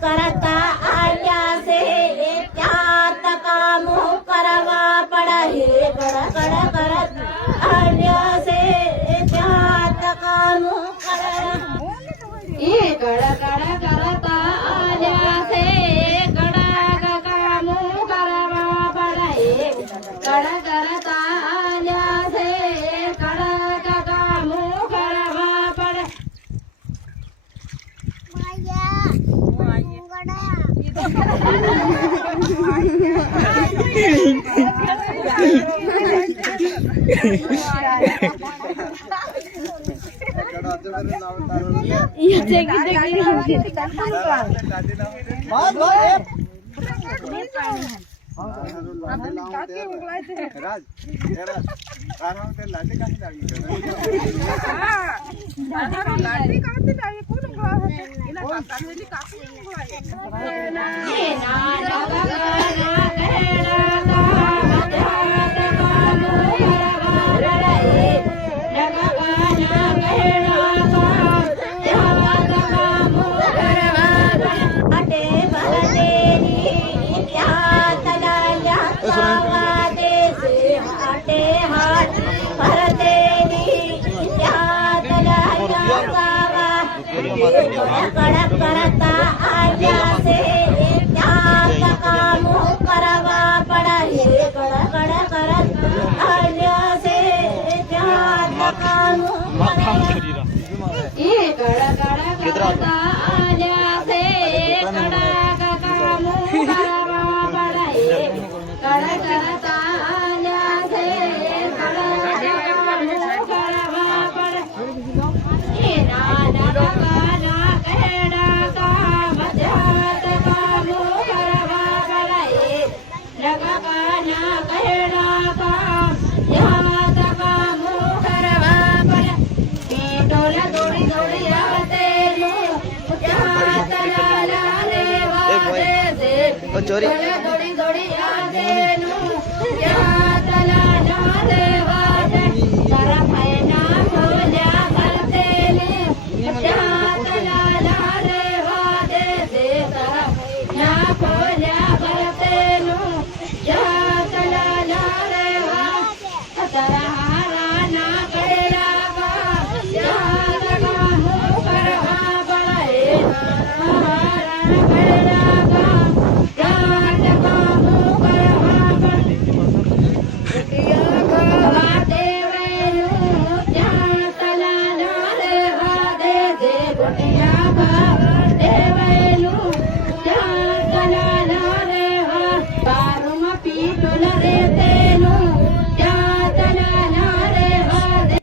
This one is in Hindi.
करता आया से त्यात काम करवा पड़ा हे करत आया से त्यात काम ये करता आया से काम करवा पड़ा हे करता आया से काम करवा पड़ा करता आया से त्यात काम करवा पड़ा हे करत आया से त्यात काम ये करता आया से काम करवा पड़ा हे करता आया से काम करवा पड़ा ये चोरी Yeah.